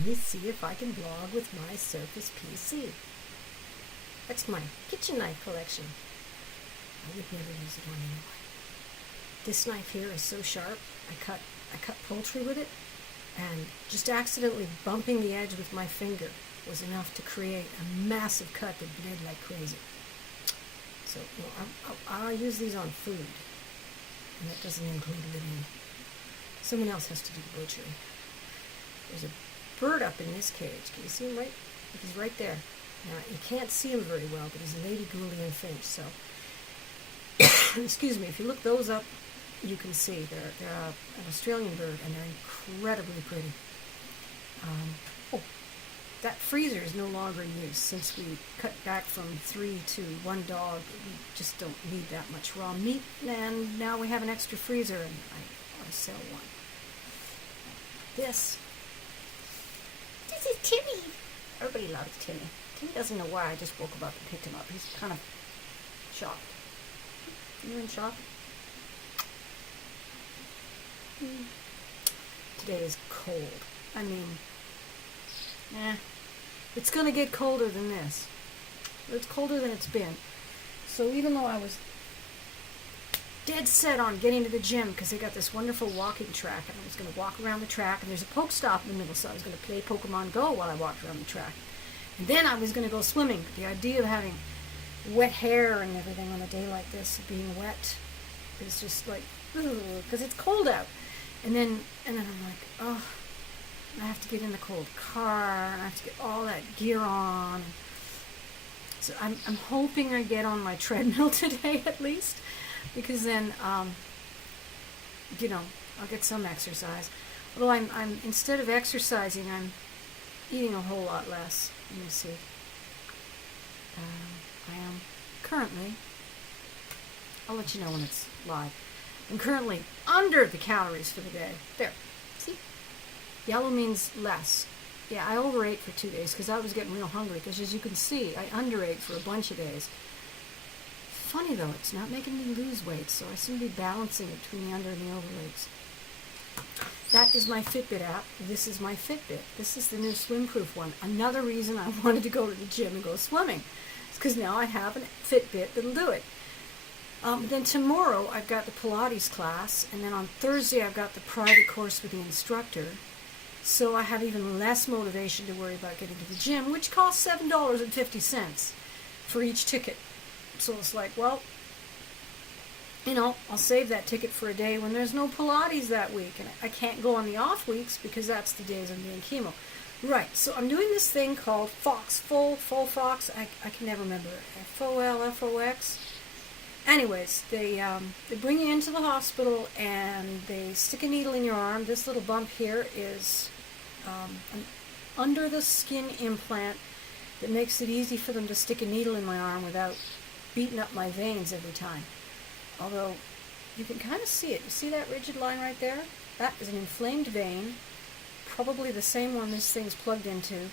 Let me see if I can vlog with my Surface PC. That's my kitchen knife collection. I would never use it on anyone. This knife here is so sharp. I cut poultry with it, and just accidentally bumping the edge with my finger was enough to create a massive cut that bled like crazy. So I'll use these on food, and that doesn't include living. Someone else has to do the butchering. There's a bird up in this cage. Can you see him right? He's right there. Now, you can't see him very well, but he's a lady Gouldian finch, so excuse me, if you look those up, you can see they're an Australian bird, and they're incredibly pretty. Oh, that freezer is no longer in use. Since we cut back from 3 to 1 dog, we just don't need that much raw meat, and now we have an extra freezer, and I ought to sell one. This is Timmy. Everybody loves Timmy. Timmy doesn't know why I just woke him up and picked him up. He's kind of shocked. You in shock? Today is cold. I mean, it's going to get colder than this. It's colder than it's been. So even though I was dead set on getting to the gym because they got this wonderful walking track, and I was going to walk around the track, and there's a Poke Stop in the middle, so I was going to play Pokemon Go while I walked around the track. And then I was going to go swimming. But the idea of having wet hair and everything on a day like this, being wet, is just like, because it's cold out. And then I'm like, oh, I have to get in the cold car, and I have to get all that gear on. So I'm hoping I get on my treadmill today at least, because then, I'll get some exercise. Although I'm instead of exercising, I'm eating a whole lot less. Let me see. I am currently, I'll let you know when it's live. I'm currently under the calories for the day. There. See? Yellow means less. Yeah, I overate for 2 days because I was getting real hungry. Because as you can see, I underate for a bunch of days. Funny though, it's not making me lose weight, so I seem to be balancing it between the under and the overweights. That is my Fitbit app. This is my Fitbit. This is the new swim-proof one. Another reason I wanted to go to the gym and go swimming. It's because now I have a Fitbit that'll do it. Then tomorrow I've got the Pilates class, and then on Thursday I've got the private course with the instructor. So I have even less motivation to worry about getting to the gym, which costs $7.50 for each ticket. So it's like, well, I'll save that ticket for a day when there's no Pilates that week, and I can't go on the off weeks because that's the days I'm doing chemo. Right, so I'm doing this thing called full Fox. I can never remember. FOL, FOX. Anyways, they bring you into the hospital and they stick a needle in your arm. This little bump here is an under-the-skin implant that makes it easy for them to stick a needle in my arm without beating up my veins every time. Although, you can kind of see it. You see that rigid line right there? That is an inflamed vein, probably the same one this thing's plugged into,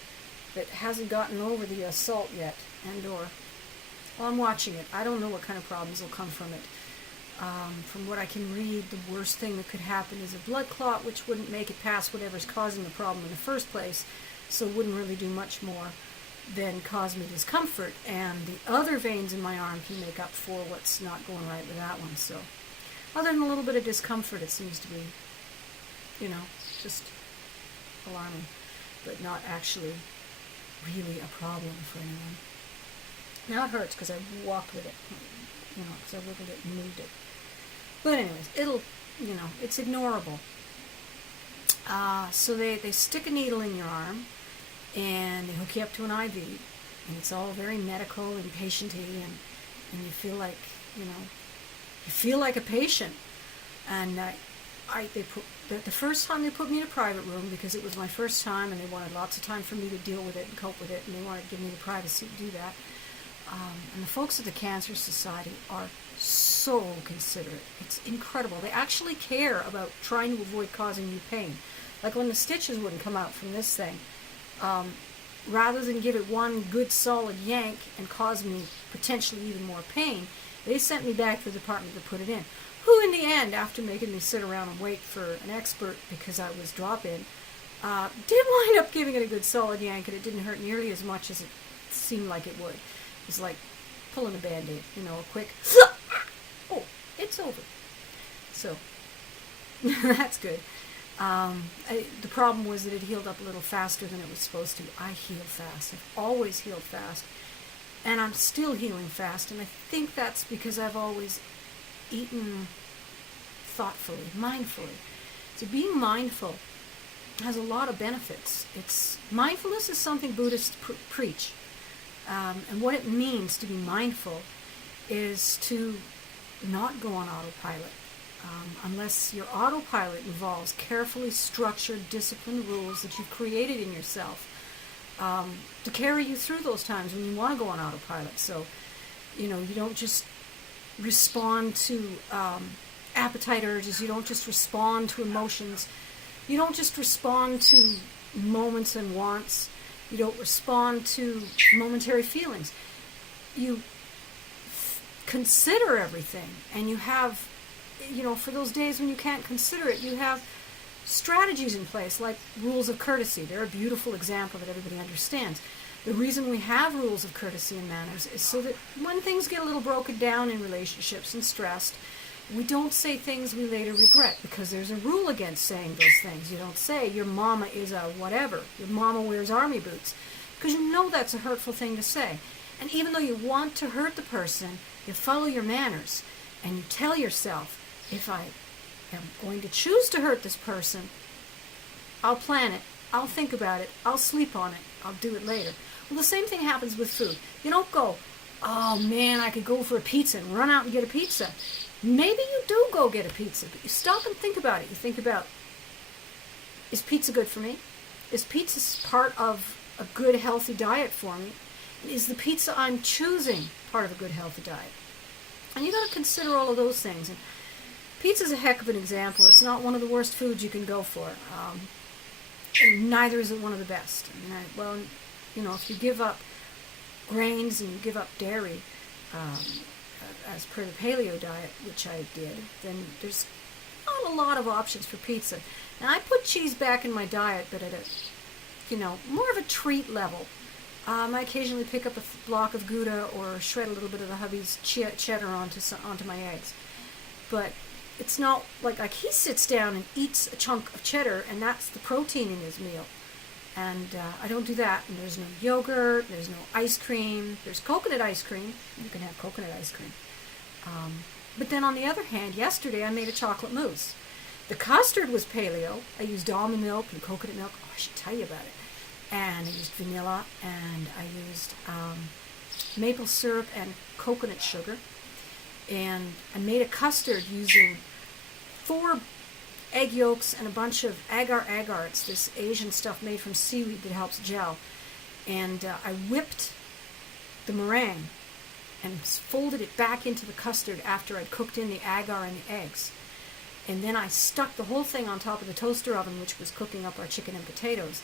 that hasn't gotten over the assault yet, well, I'm watching it. I don't know what kind of problems will come from it. From what I can read, the worst thing that could happen is a blood clot, which wouldn't make it past whatever's causing the problem in the first place, so it wouldn't really do much more than cause me discomfort, and the other veins in my arm can make up for what's not going right with that one. So other than a little bit of discomfort, it seems to be, just alarming, but not actually really a problem for anyone. Now it hurts because I walked with it, because I wiggled it and moved it. But anyways, it's ignorable. So they stick a needle in your arm, and they hook you up to an IV, and it's all very medical and patient-y, and you feel like a patient. And the first time they put me in a private room, because it was my first time, and they wanted lots of time for me to deal with it and cope with it, and they wanted to give me the privacy to do that. And the folks at the Cancer Society are so considerate. It's incredible. They actually care about trying to avoid causing you pain. Like when the stitches wouldn't come out from this thing, rather than give it one good solid yank and cause me potentially even more pain, they sent me back to the department to put it in. Who in the end, after making me sit around and wait for an expert because I was drop-in, Did wind up giving it a good solid yank, and it didn't hurt nearly as much as it seemed like it would. It was like pulling a Band-Aid, a quick, oh, it's over. So, that's good. The problem was that it healed up a little faster than it was supposed to. I heal fast. I've always healed fast. And I'm still healing fast, and I think that's because I've always eaten thoughtfully, mindfully. So being mindful has a lot of benefits. Mindfulness is something Buddhists preach. And what it means to be mindful is to not go on autopilot. Unless your autopilot involves carefully structured, disciplined rules that you've created in yourself to carry you through those times when you want to go on autopilot. So, you don't just respond to appetite urges. You don't just respond to emotions. You don't just respond to moments and wants. You don't respond to momentary feelings. You consider everything, and you have, for those days when you can't consider it, you have strategies in place, like rules of courtesy. They're a beautiful example that everybody understands. The reason we have rules of courtesy and manners is so that when things get a little broken down in relationships and stressed, we don't say things we later regret, because there's a rule against saying those things. You don't say, your mama is a whatever, your mama wears army boots, because that's a hurtful thing to say. And even though you want to hurt the person, you follow your manners, and you tell yourself, if I am going to choose to hurt this person, I'll plan it, I'll think about it, I'll sleep on it, I'll do it later. Well, the same thing happens with food. You don't go, oh man, I could go for a pizza and run out and get a pizza. Maybe you do go get a pizza, but you stop and think about it. You think about, is pizza good for me? Is pizza part of a good, healthy diet for me? Is the pizza I'm choosing part of a good, healthy diet? And you got to consider all of those things. And pizza's a heck of an example. It's not one of the worst foods you can go for. And neither is it one of the best. If you give up grains and you give up dairy, as per the paleo diet, which I did, then there's not a lot of options for pizza. Now, I put cheese back in my diet, but at a, more of a treat level. I occasionally pick up a block of Gouda or shred a little bit of the hubby's cheddar onto my eggs. But it's not like he sits down and eats a chunk of cheddar, and that's the protein in his meal. And I don't do that. And there's no yogurt, there's no ice cream. There's coconut ice cream. You can have coconut ice cream. But then on the other hand, yesterday I made a chocolate mousse. The custard was paleo. I used almond milk and coconut milk. Oh, I should tell you about it. And I used vanilla, and I used maple syrup and coconut sugar. And I made a custard using 4 egg yolks and a bunch of agar-agar. It's this Asian stuff made from seaweed that helps gel. And I whipped the meringue and folded it back into the custard after I'd cooked in the agar and the eggs. And then I stuck the whole thing on top of the toaster oven, which was cooking up our chicken and potatoes.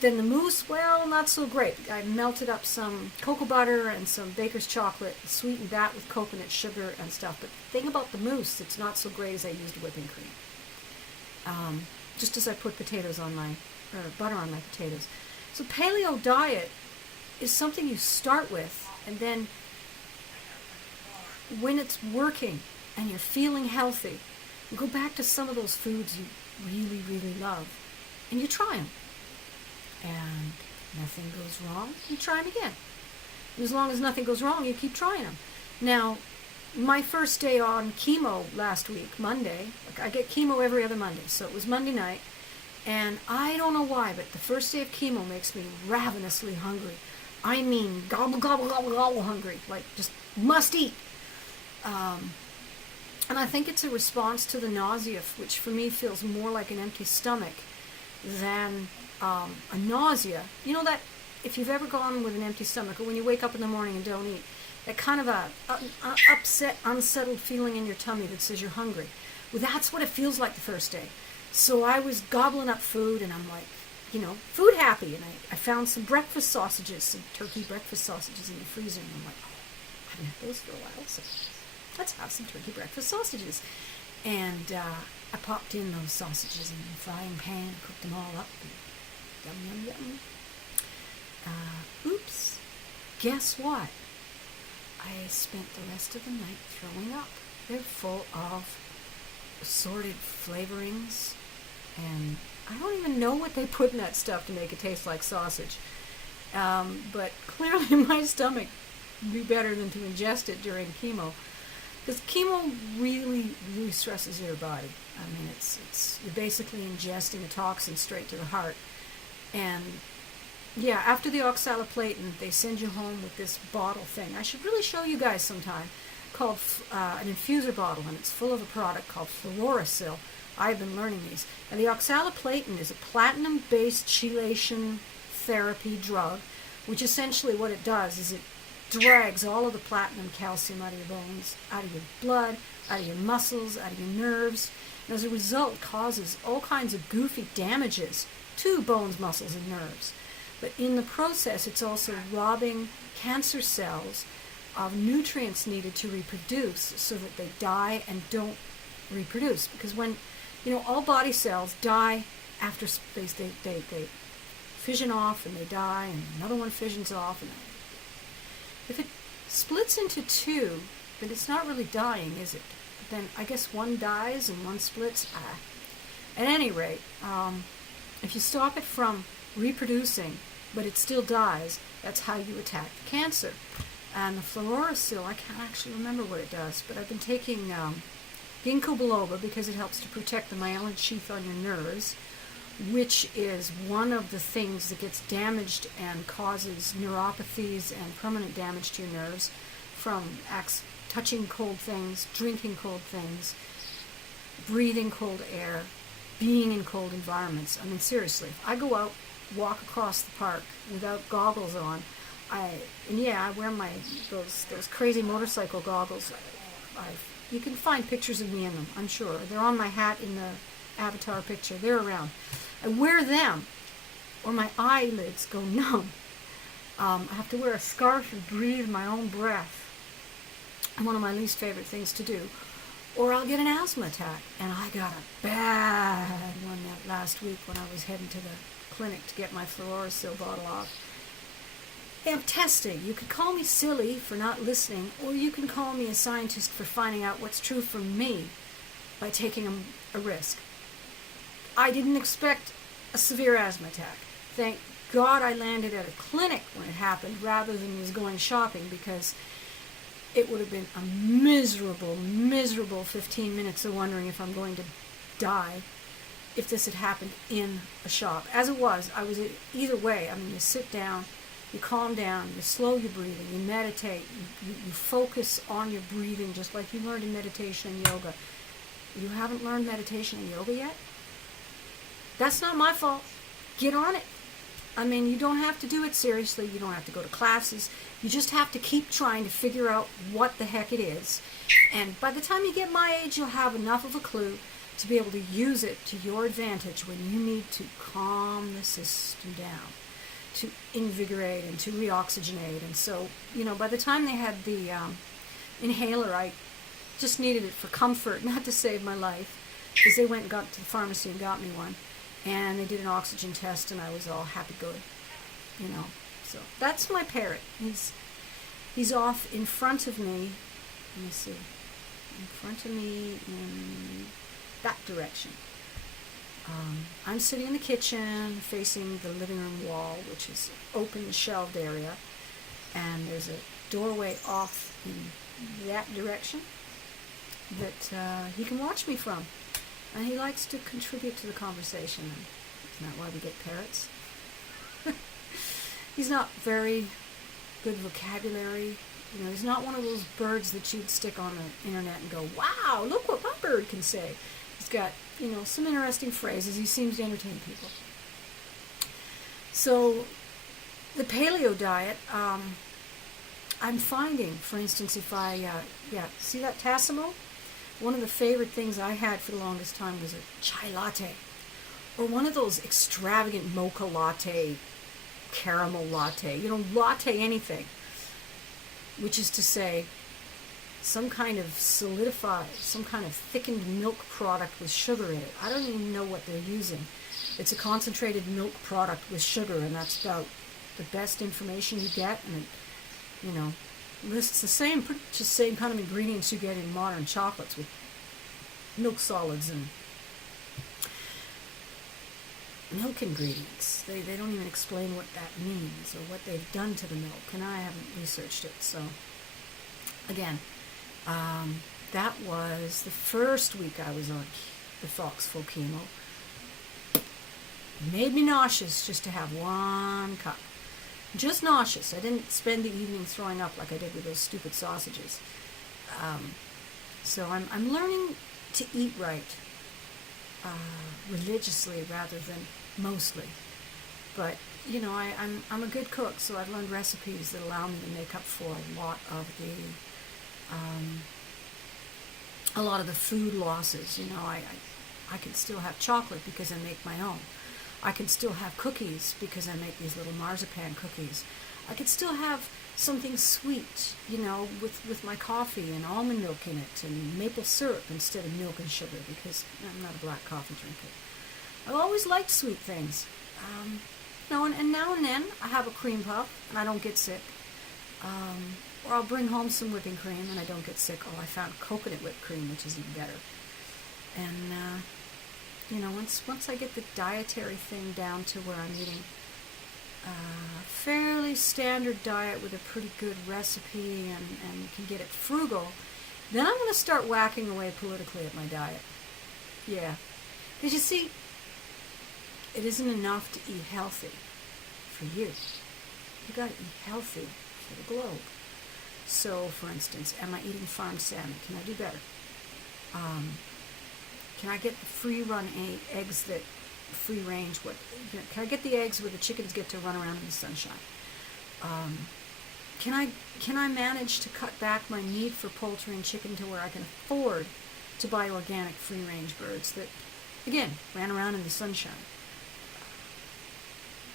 Then the mousse, well, not so great. I melted up some cocoa butter and some baker's chocolate, sweetened that with coconut sugar and stuff. But the thing about the mousse, it's not so great as I used whipping cream. Just as I put butter on my potatoes. So paleo diet is something you start with, and then when it's working and you're feeling healthy, you go back to some of those foods you really, really love, and you try them. And nothing goes wrong, you try them again. And as long as nothing goes wrong, you keep trying them. Now, my first day on chemo last week, Monday, I get chemo every other Monday, so it was Monday night, and I don't know why, but the first day of chemo makes me ravenously hungry. I mean, gobble, gobble, gobble, gobble hungry, like just must eat. And I think it's a response to the nausea, which for me feels more like an empty stomach than a nausea. You know that if you've ever gone with an empty stomach, or when you wake up in the morning and don't eat, that kind of a upset, unsettled feeling in your tummy that says you're hungry. Well, that's what it feels like the first day. So I was gobbling up food, and I'm like, food happy. And I found some breakfast sausages, some turkey breakfast sausages in the freezer. And I'm like, oh, I haven't had those for a while, so let's have some turkey breakfast sausages. And I popped in those sausages in the frying pan, cooked them all up. Yum, yum, yum. Oops. Guess what? I spent the rest of the night throwing up. They're full of assorted flavorings, and I don't even know what they put in that stuff to make it taste like sausage. But clearly my stomach would be better than to ingest it during chemo, because chemo really, really stresses your body. I mean, you're basically ingesting a toxin straight to the heart. And yeah, after the oxaliplatin, they send you home with this bottle thing. I should really show you guys sometime, called an infuser bottle, and it's full of a product called fluorosil. I've been learning these. And the oxaliplatin is a platinum-based chelation therapy drug, which essentially what it does is it drags all of the platinum calcium out of your bones, out of your blood, out of your muscles, out of your nerves, and as a result causes all kinds of goofy damages to bones, muscles, and nerves. But in the process, it's also robbing cancer cells of nutrients needed to reproduce so that they die and don't reproduce. Because when, all body cells die after they fission off and they die, and another one fissions off. And if it splits into two, then it's not really dying, is it? But then I guess one dies and one splits. At any rate, if you stop it from reproducing, but it still dies, that's how you attack the cancer. And the fluorosil, I can't actually remember what it does, but I've been taking ginkgo biloba because it helps to protect the myelin sheath on your nerves, which is one of the things that gets damaged and causes neuropathies and permanent damage to your nerves from touching cold things, drinking cold things, breathing cold air, being in cold environments. I mean, seriously, if I go out, walk across the park without goggles on, I wear those crazy motorcycle goggles. You can find pictures of me in them, I'm sure. They're on my hat in the avatar picture. They're around. I wear them, or my eyelids go numb. I have to wear a scarf and breathe my own breath. One of my least favorite things to do. Or I'll get an asthma attack. And I got a bad one that last week when I was heading to the clinic to get my fluorosil bottle off. Hey, I'm testing. You could call me silly for not listening, or you can call me a scientist for finding out what's true for me by taking a risk. I didn't expect a severe asthma attack. Thank God I landed at a clinic when it happened rather than was going shopping, because it would have been a miserable, miserable 15 minutes of wondering if I'm going to die if this had happened in a shop. As it was, I was either way. I mean, you sit down, you calm down, you slow your breathing, you meditate, you focus on your breathing just like you learned in meditation and yoga. You haven't learned meditation and yoga yet? That's not my fault. Get on it. I mean, you don't have to do it seriously. You don't have to go to classes. You just have to keep trying to figure out what the heck it is. And by the time you get my age, you'll have enough of a clue to be able to use it to your advantage when you need to calm the system down, to invigorate and to reoxygenate. And so, by the time they had the inhaler, I just needed it for comfort, not to save my life, because they went and got to the pharmacy and got me one. And they did an oxygen test, and I was all happy-good, So that's my parrot. He's off in front of me. Let me see. In front of me in that direction. I'm sitting in the kitchen facing the living room wall, which is open shelved area. And there's a doorway off in that direction that he can watch me from. And he likes to contribute to the conversation. Isn't that why we get parrots? He's not very good vocabulary. He's not one of those birds that you'd stick on the internet and go, wow, look what my bird can say. He's got, some interesting phrases. He seems to entertain people. So the paleo diet, I'm finding, for instance, if I, see that Tassimo? One of the favorite things I had for the longest time was a chai latte, or one of those extravagant mocha latte, caramel latte, latte anything, which is to say, some kind of solidified, some kind of thickened milk product with sugar in it. I don't even know what they're using. It's a concentrated milk product with sugar, and that's about the best information you get, and it, you know, lists the same, just the same kind of ingredients you get in modern chocolates with milk solids and milk ingredients. They don't even explain what that means or what they've done to the milk, and I haven't researched it. So again, that was the first week I was on the Fox-Full chemo. It made me nauseous just to have one cup. Just nauseous. I didn't spend the evening throwing up like I did with those stupid sausages. So I'm learning to eat right, religiously rather than mostly. But you know, I'm a good cook, so I've learned recipes that allow me to make up for a lot of the food losses. You know, I can still have chocolate because I make my own. I can still have cookies because I make these little marzipan cookies. I could still have something sweet, you know, with my coffee and almond milk in it and maple syrup instead of milk and sugar, because I'm not a black coffee drinker. I've always liked sweet things. You know, and now and then I have a cream puff and I don't get sick. Or I'll bring home some whipping cream and I don't get sick. Oh, I found coconut whipped cream, which is even better. And you know, once I get the dietary thing down to where I'm eating a fairly standard diet with a pretty good recipe and can get it frugal, then I'm going to start whacking away politically at my diet. Yeah. Because you see, it isn't enough to eat healthy for you. You got to eat healthy for the globe. So, for instance, am I eating farmed salmon? Can I do better? Can I get the free-run eggs that free-range? Can I get the eggs where the chickens get to run around in the sunshine? Can I manage to cut back my need for poultry and chicken to where I can afford to buy organic free-range birds that, again, ran around in the sunshine?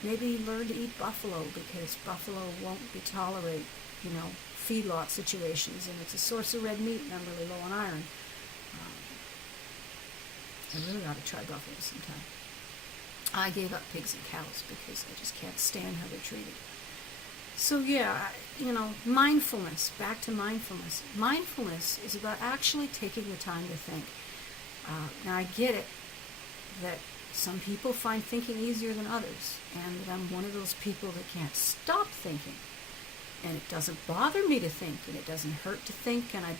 Maybe learn to eat buffalo, because buffalo won't tolerate, you know, feedlot situations, and it's a source of red meat, and I'm really low on iron. I really ought to try buffalo sometime. I gave up pigs and cows because I just can't stand how they're treated. So yeah, you know, mindfulness, back to mindfulness. Mindfulness is about actually taking the time to think. Now I get it that some people find thinking easier than others, and that I'm one of those people that can't stop thinking. And it doesn't bother me to think, and it doesn't hurt to think, and I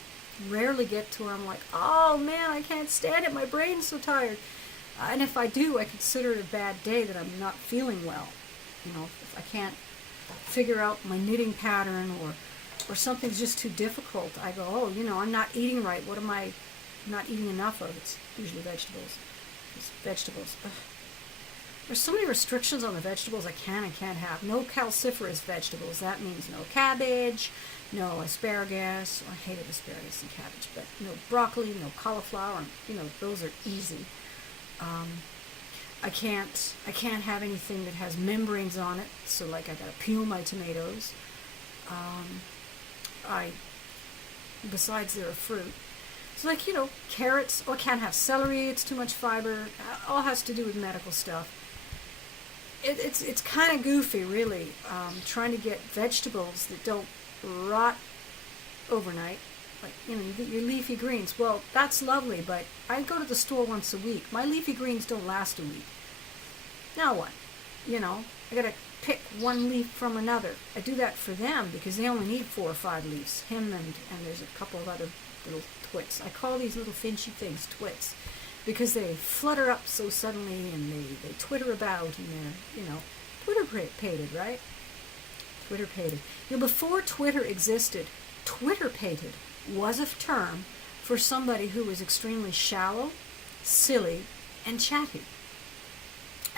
rarely get to where I'm like, oh man, I can't stand it, my brain's so tired. And if I do, I consider it a bad day that I'm not feeling well. You know, if I can't figure out my knitting pattern, or something's just too difficult, I go, oh, you know, I'm not eating right. What am I not eating enough of? It's usually vegetables. It's vegetables. Ugh. There's so many restrictions on the vegetables I can and can't have. No calciferous vegetables. That means no cabbage, no asparagus. I hated asparagus and cabbage, but no broccoli, no cauliflower. And, you know, those are easy. I can't have anything that has membranes on it. So, like, I gotta peel my tomatoes. Besides they're a fruit. So, like, you know, carrots. Oh, I can't have celery. It's too much fiber. All has to do with medical stuff. It's kind of goofy, really, trying to get vegetables that don't rot overnight. Like, you know, you get your leafy greens. Well, that's lovely, but I go to the store once a week. My leafy greens don't last a week. Now what? You know, I gotta pick one leaf from another. I do that for them because they only need 4 or 5 leaves. Him and there's a couple of other little twits. I call these little finchy things twits, because they flutter up so suddenly and they twitter about, and they're, you know, Twitter-pated, right? Twitter-pated. You know, before Twitter existed, Twitter-pated was a term for somebody who was extremely shallow, silly, and chatty,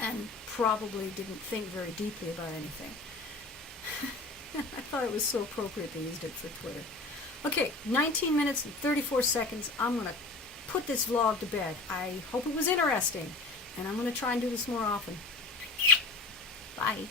and probably didn't think very deeply about anything. I thought it was so appropriate they used it for Twitter. Okay, 19 minutes and 34 seconds. I'm going to put this vlog to bed. I hope it was interesting, and I'm going to try and do this more often. Bye.